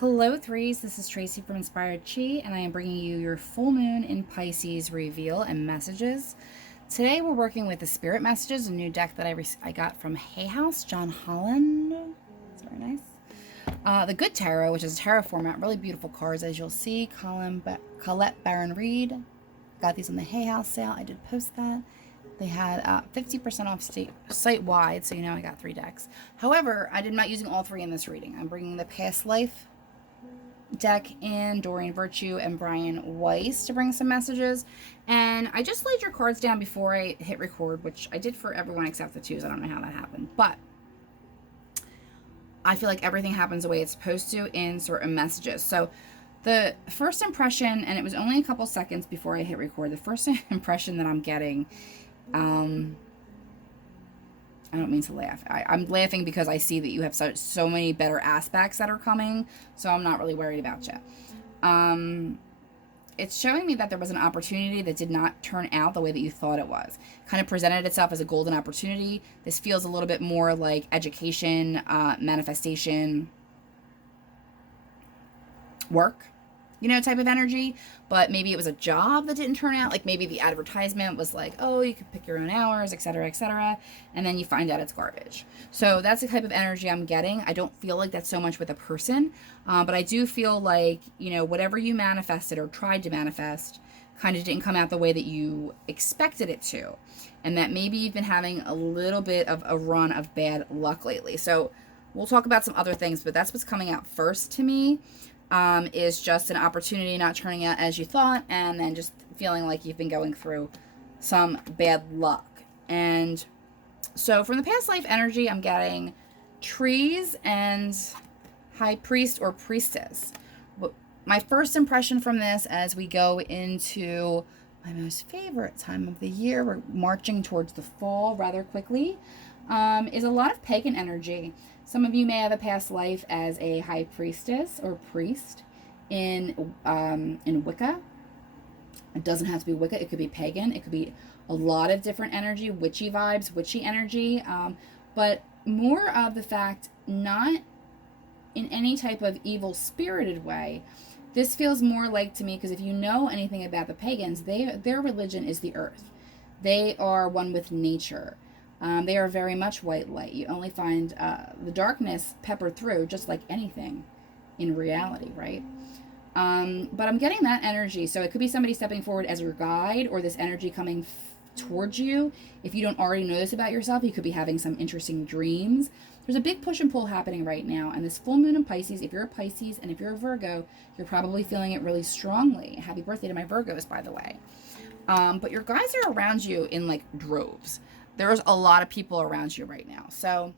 Hello, threes. This is Tracy from Inspired Chi, and I am bringing you your full moon in Pisces reveal and messages. Today, we're working with the Spirit Messages, a new deck that I got from Hay House, John Holland. It's very nice. The Good Tarot, which is a tarot format, really beautiful cards, as you'll see. Colette Baron Reed. Got these on the Hay House sale. I did post that. They had 50% off site wide, so you know I got 3 decks. However, I did not using all 3 in this reading. I'm bringing the Past Life deck in, Doreen Virtue and Brian Weiss, to bring some messages. And I just laid your cards down before I hit record, which I did for everyone except the 2s. I don't know how that happened, but I feel like everything happens the way it's supposed to in certain messages. So the first impression, and it was only a couple seconds before I hit record, the first impression that I'm getting, I don't mean to laugh. I'm laughing because I see that you have so many better aspects that are coming, so I'm not really worried about you. It's showing me that there was an opportunity that did not turn out the way that you thought it was. Kind of presented itself as a golden opportunity. This feels a little bit more like education, manifestation, work, type of energy. But maybe it was a job that didn't turn out. Like maybe the advertisement was like, oh, you can pick your own hours, etc., etc., and then you find out it's garbage. So that's the type of energy I'm getting. I don't feel like that's so much with a person, but I do feel like, whatever you manifested or tried to manifest kind of didn't come out the way that you expected it to, and that maybe you've been having a little bit of a run of bad luck lately. So we'll talk about some other things, but that's what's coming out first to me. Is just an opportunity not turning out as you thought, and then just feeling like you've been going through some bad luck. And so from the past life energy, I'm getting trees and high priest or priestess. My first impression from this, as we go into my most favorite time of the year, we're marching towards the fall rather quickly, is a lot of pagan energy. Some of you may have a past life as a high priestess or priest in Wicca. It doesn't have to be Wicca. It could be pagan. It could be a lot of different energy, witchy vibes, witchy energy, but more of the fact, not in any type of evil spirited way. This feels more like, to me, because if you know anything about the pagans, their religion is the earth. They are one with nature. They are very much white light. You only find the darkness peppered through, just like anything in reality, right? But I'm getting that energy. So it could be somebody stepping forward as your guide, or this energy coming towards you. If you don't already know this about yourself, you could be having some interesting dreams. There's a big push and pull happening right now. And this full moon in Pisces, if you're a Pisces and if you're a Virgo, you're probably feeling it really strongly. Happy birthday to my Virgos, by the way. But your guides are around you in like droves. There's a lot of people around you right now. So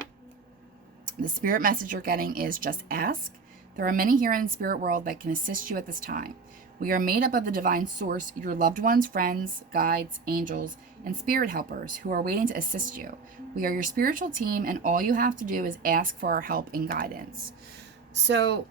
the spirit message you're getting is just ask. There are many here in the spirit world that can assist you at this time. We are made up of the divine source, your loved ones, friends, guides, angels, and spirit helpers who are waiting to assist you. We are your spiritual team, and all you have to do is ask for our help and guidance. So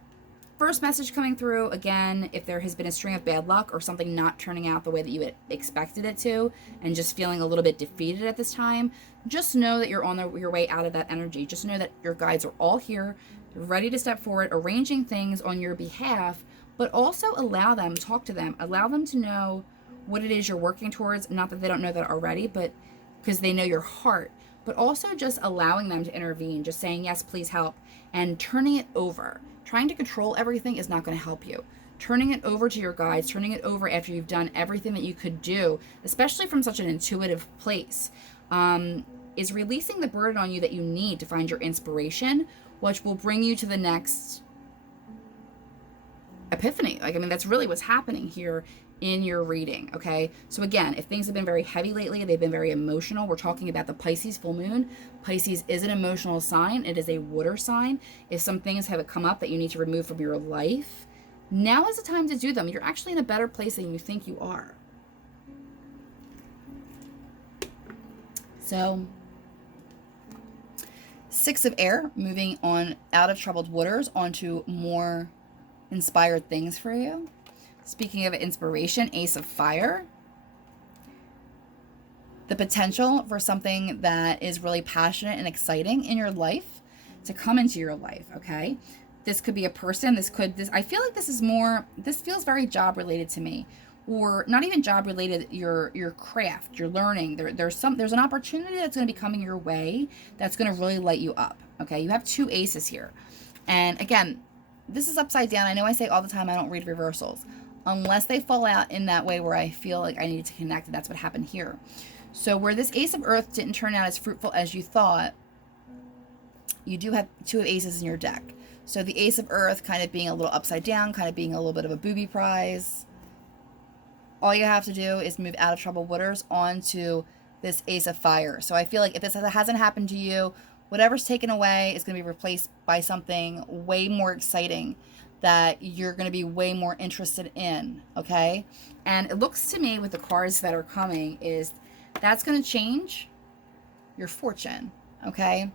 first message coming through, again, if there has been a string of bad luck or something not turning out the way that you had expected it to, and just feeling a little bit defeated at this time, just know that you're on your way out of that energy. Just know that your guides are all here, ready to step forward, arranging things on your behalf, but also allow them, talk to them, allow them to know what it is you're working towards. Not that they don't know that already, but because they know your heart, but also just allowing them to intervene, just saying, yes, please help, and turning it over. Trying to control everything is not going to help you. Turning it over to your guides, turning it over after you've done everything that you could do, especially from such an intuitive place, is releasing the burden on you that you need to find your inspiration, which will bring you to the next epiphany. That's really what's happening here in your reading, okay? So again, if things have been very heavy lately, they've been very emotional. We're talking about the Pisces full moon. Pisces is an emotional sign. It is a water sign. If some things have come up that you need to remove from your life, now is the time to do them. You're actually in a better place than you think you are. So 6 of air, moving on out of troubled waters onto more inspired things for you. Speaking of inspiration, Ace of Fire. The potential for something that is really passionate and exciting in your life to come into your life, okay? This could be a person. This I feel like this feels very job related to me, or not even job related. Your craft, your learning. There's an opportunity that's going to be coming your way that's going to really light you up. Okay, you have 2 aces here, and again, this is upside down. I know I say all the time I don't read reversals unless they fall out in that way where I feel like I need to connect, and that's what happened here. So where this Ace of Earth didn't turn out as fruitful as you thought, you do have 2 aces in your deck. So the Ace of Earth kind of being a little upside down, kind of being a little bit of a booby prize. All you have to do is move out of troubled waters onto this Ace of Fire. So I feel like if this hasn't happened to you, whatever's taken away is going to be replaced by something way more exciting that you're going to be way more interested in, okay? And it looks to me with the cards that are coming is that's going to change your fortune, okay?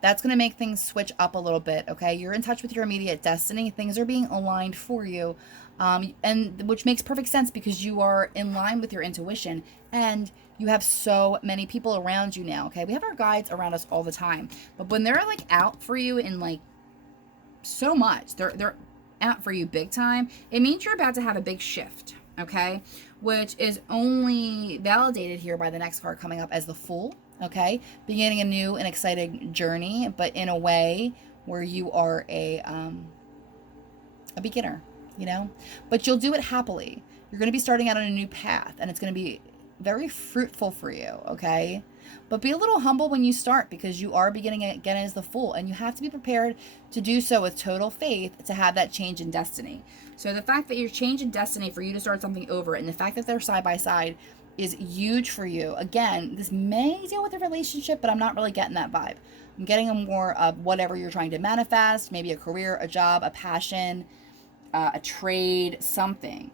That's going to make things switch up a little bit, okay? You're in touch with your immediate destiny. Things are being aligned for you, and which makes perfect sense because you are in line with your intuition, and you have so many people around you now, okay? We have our guides around us all the time, but when they're like out for you in like so much, they're out for you big time, it means you're about to have a big shift, okay? Which is only validated here by the next card coming up as the Fool. Okay, beginning a new and exciting journey, but in a way where you are a beginner, you know, but you'll do it happily. You're going to be starting out on a new path, and it's going to be very fruitful for you. Okay, but be a little humble when you start because you are beginning again as the Fool, and you have to be prepared to do so with total faith to have that change in destiny. So the fact that you're changing destiny for you to start something over, and the fact that they're side by side is huge for you. Again, this may deal with a relationship, but I'm not really getting that vibe. I'm getting a more of whatever you're trying to manifest, maybe a career, a job, a passion, a trade, something.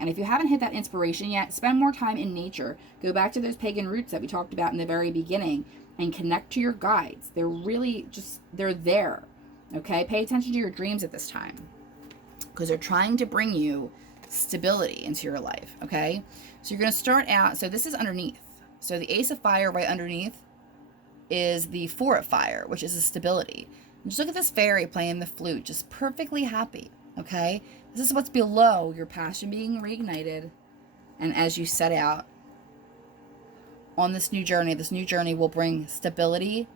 And if you haven't hit that inspiration yet, spend more time in nature. Go back to those pagan roots that we talked about in the very beginning and connect to your guides. They're really they're there. Okay? Pay attention to your dreams at this time because they're trying to bring you stability into your life. Okay? So you're going to start out, so this is underneath. So the Ace of Fire right underneath is the 4 of Fire, which is a stability. And just look at this fairy playing the flute, just perfectly happy, okay? This is what's below your passion being reignited. And as you set out on this new journey will bring stability,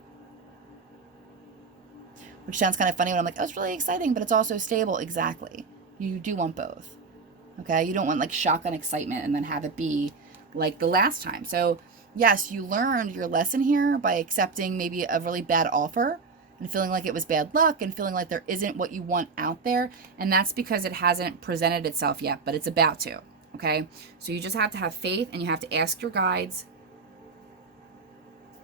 which sounds kind of funny when I'm like, oh, it's really exciting, but it's also stable. Exactly. You do want both. Okay, you don't want like shotgun excitement and then have it be like the last time. So yes, you learned your lesson here by accepting maybe a really bad offer and feeling like it was bad luck and feeling like there isn't what you want out there. And that's because it hasn't presented itself yet, but it's about to. Okay, so you just have to have faith and you have to ask your guides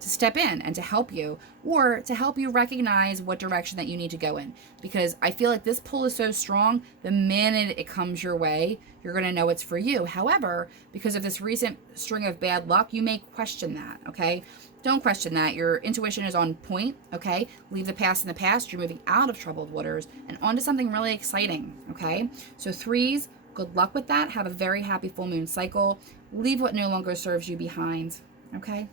to step in and to help you, or to help you recognize what direction that you need to go in. Because I feel like this pull is so strong, the minute it comes your way, you're going to know it's for you. However, because of this recent string of bad luck, you may question that, okay? Don't question that. Your intuition is on point, okay? Leave the past in the past. You're moving out of troubled waters and onto something really exciting, okay? So 3s, good luck with that. Have a very happy full moon cycle. Leave what no longer serves you behind, okay?